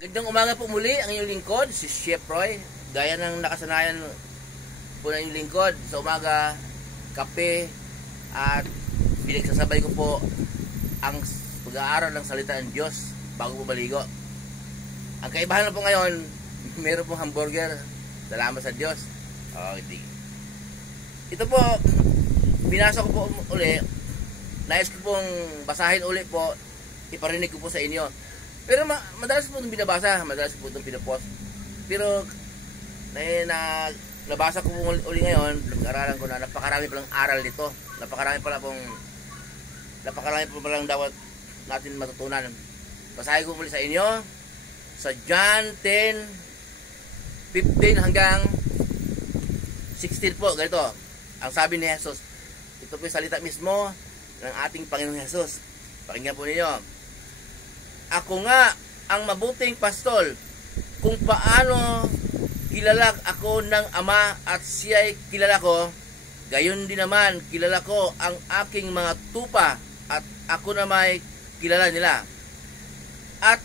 Gandang umaga po muli ang inyong lingkod, si Chef Roy. Gaya ng nakasanayan po ng inyong lingkod, sa umaga, kape, at pinagsasabay ko po ang pag-aaral ng salita ng Diyos bago po maligo. Ang kaibahan na po ngayon, meron pong hamburger. Salamat sa Diyos. Okay. Ito po, binasa ko po uli. Nais ko pong basahin uli po, iparinig ko po sa inyo. Pero madalas po itong binabasa, madalas po itong pinapost. Pero nabasa ko po uli ngayon, nag-aralan ko na napakarami palang aral dito. Napakarami palang dapat natin matutunan. Basahin ko muli sa inyo sa John 10:15 hanggang 16 po. Ganito ang sabi ni Jesus. Ito po yung salita mismo ng ating Panginoong Jesus. Pakinggan po ninyo. Ako nga ang mabuting pastol, kung paano kilala ako ng Ama at siya'y kilala ko, gayon din naman kilala ko ang aking mga tupa at ako na may kilala nila. At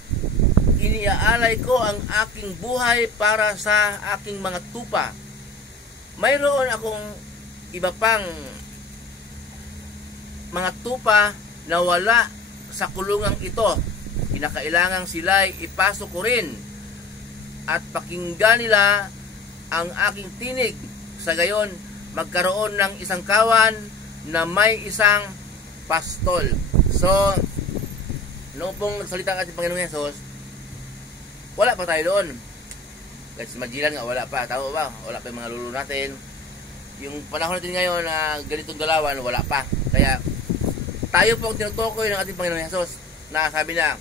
iniaalay ko ang aking buhay para sa aking mga tupa. Mayroon akong iba pang mga tupa na wala sa kulungang ito. Kinakailangang sila'y ipasok ko rin at pakinggan nila ang aking tinig. Sa gayon, magkaroon ng isang kawan na may isang pastol. So, noong pong nagsalita ang ating Panginoong Hesus, wala pa tayo doon. Kahit sa Magellan nga, wala pa. Tama ba? Wala pa yung mga lulu natin. Yung panahon natin ngayon na ganitong galawan, wala pa. Kaya, tayo po ang tinutukoy ng ating Panginoong Hesus na sabi na,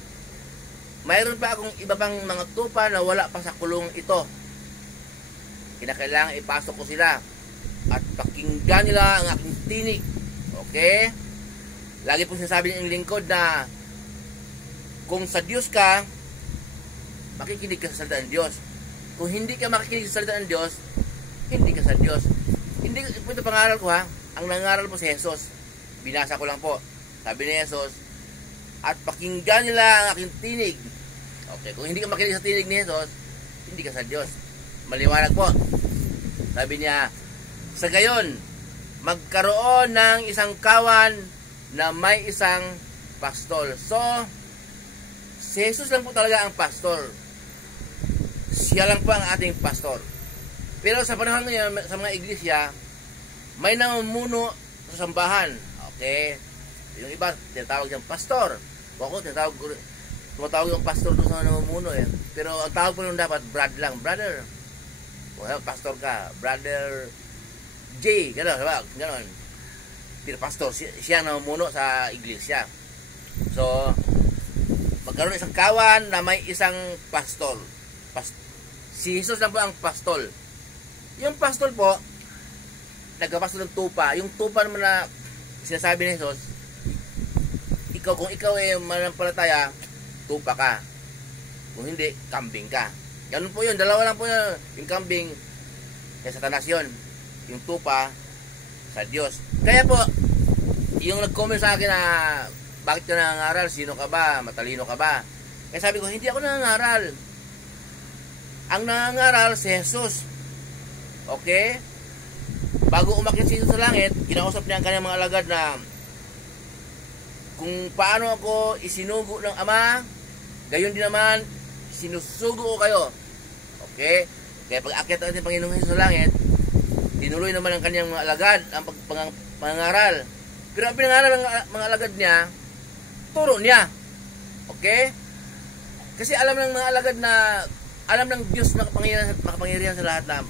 mayroon pa akong iba pang mga tupa na wala pa sa kulong ito. Kinakailangan ipasok ko sila at pakinggan nila ang aking tinig. Okay? Lagi po sinasabi ng lingkod na kung sa Diyos ka, makikinig ka sa salita ng Diyos. Kung hindi ka makikinig sa salita ng Diyos, hindi ka sa Diyos. Hindi po ito pangaral ko ha. Ang nangaral po si Jesus. Binasa ko lang po. Sabi ni Jesus, at pakinggan nila ang aking tinig. Okay, kung hindi ka makinig sa tinig ni Jesus, hindi ka sa Diyos. Maliwanag po. Sabi niya, sa gayon, magkaroon ng isang kawan na may isang pastol. So, si Jesus lang po talaga ang pastor. Siya lang po ang ating pastor. Pero sa panahon ngayon, sa mga iglesia, may namumuno sa sambahan. Okay? Yung iba, tinatawag siyang pastor. Ako, tumatawag yung pastor doon sa namumuno eh. Pero ang tawag po nung dapat, Brad lang. Brother. Well, pastor ka. Brother J. Gano'n, diba? Gano'n. Pero pastor, siya ang namumuno sa iglesia. So, magkaroon isang kawan na may isang pastor. Si Jesus lang po ang pastol. Yung pastol po, nagpapastol ng tupa. Yung tupa naman na sinasabi ni Jesus, kung ikaw ay manampalataya, tupa ka. Kung hindi, kambing ka. Ganun po yun. Dalawa lang po yun. Yung kambing, kay Satanas yun. Yung tupa, sa Diyos. Kaya po, yung nag-comment sa akin na, bakit ka nangangaral? Sino ka ba? Matalino ka ba? Kaya sabi ko, hindi ako nangangaral. Ang nangangaral, si Jesus. Okay? Bago umakyat si Jesus sa langit, kinausap niya ang kanyang mga alagad na, kung paano ako isinugo ng Ama, gayon din naman, sinusugo ko kayo. Okay? Kaya pag akyat natin Panginoong Hesus sa langit, tinuloy naman ang kanyang mga alagad ang pangangaral. Pero ang pinangaral ng mga alagad niya, turo niya. Okay? Kasi alam ng mga alagad na, alam ng Diyos na makapangyarihan sa lahat na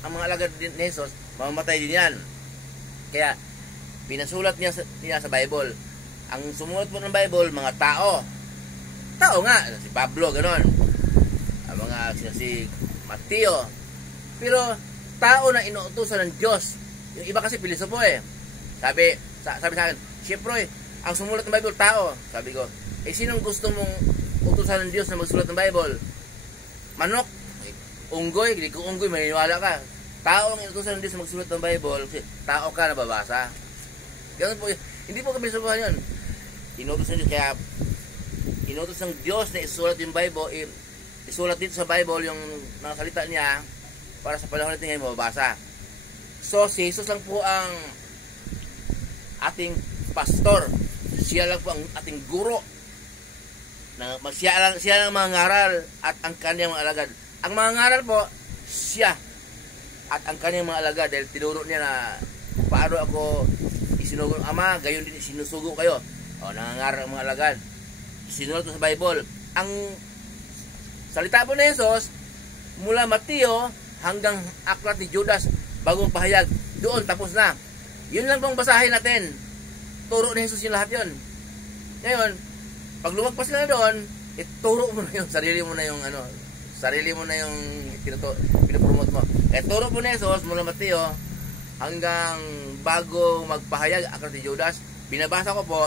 ang mga alagad ni Hesus, mamamatay din yan. Kaya, pinasulat niya sa Bible. Ang sumulat po ng Bible, mga tao. Tao nga, si Pablo, gano'n. Ang mga si Mateo. Pero, tao na inuutusan ng Diyos. Yung iba kasi pilosopo eh. Sabi sa akin, syempre, ang sumulat ng Bible, tao. Sabi ko, sinong gusto mong utusan ng Diyos na magsulat ng Bible? Manok, unggoy, hindi ko unggoy, maniniwala ka. Tao ang inutusan ng Diyos na magsulat ng Bible, kasi tao ka nababasa. Ganun po, hindi po kami subuhan yun. Inutos ng Diyos, kaya inutos ng Diyos na isulat yung Bible, isulat dito sa Bible yung mga salita niya para sa panahon natin ngayon mababasa. So, si Jesus lang po ang ating pastor. Siya lang po ang ating guro. Siya lang mga ngaral at ang kanyang mga alagad. Ang mga ngaral po, siya at ang kanyang mga alagad, dahil tinuro niya na paano ako isinugo ng Ama, gayon din sinusugo kayo. O, nangangaral ang mga alagad. Sinulat sa Bible. Ang salita po ni Jesus, mula Mateo hanggang aklat ni Judas, bagong pahayag, doon tapos na. Yun lang pong basahin natin. Turo ni Jesus yung lahat yun. Ngayon, pag lumagpas ka na doon, ituro mo na yung sarili mo na yung pinupromote mo. Kaya turo po ni Jesus mula Mateo hanggang bago magpahayag aklat ni Judas, binabasa ko po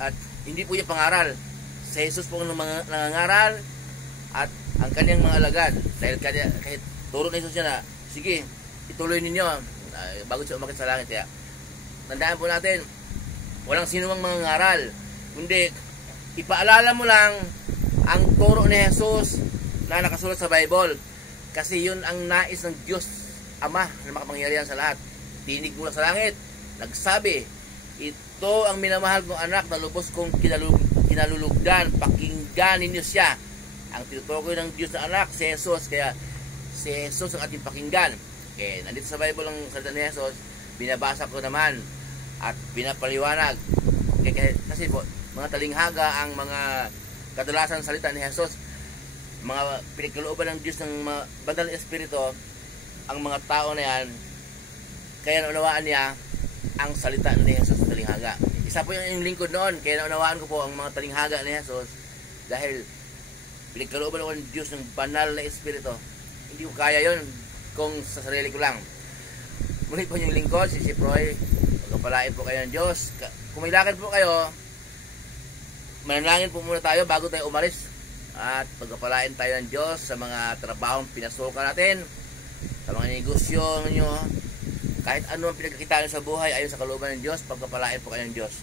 at hindi po yung pangaral. Si Jesus po ang nangangaral at ang kanyang mga alagad. Dahil kahit turo ni Jesus na, sige, ituloy ninyo bago siya umakit sa langit. Kaya tandaan po natin, walang sinumang mga ngaral, kundi ipaalala mo lang ang turo ni Jesus na nakasulat sa Bible. Kasi yun ang nais ng Diyos Ama na makapangyarihan sa lahat. Tinig mula sa langit, nagsabi, ito ang minamahal kong anak na lubos kong kinalulugdan, pakinggan ninyo siya. Ang tinutukoy ng Diyos na anak, si Jesus. Kaya si Jesus ang ating pakinggan. Kaya nandito sa Bible ang salita ni Jesus, binabasa ko naman at pinapaliwanag. Kasi po, mga talinghaga ang mga kadalasan salita ni Jesus, mga pinagkalooban ng Diyos ng mga banal na espiritu, ang mga tao na yan, kaya naunawaan niya ang salita ni Jesus sa talinghaga. Isa po yung lingkod noon, kaya naunawaan ko po ang mga talinghaga ni Jesus dahil pinagkalooban ako ng Diyos ng banal na espiritu. Hindi ko kaya yon kung sa sarili ko lang. Muli po yung lingkod, si Roy. Pagkapalain po kayo ng Diyos. Kung may lakad po kayo, manalangin po muna tayo bago tayo umalis. At pagkapalain tayo ng Diyos sa mga trabahong pinasukan natin, sa mga negosyo nyo, kahit ano ang pinagkakitaan sa buhay ayon sa kalooban ng Diyos, pagkapalain po kayo ng Diyos.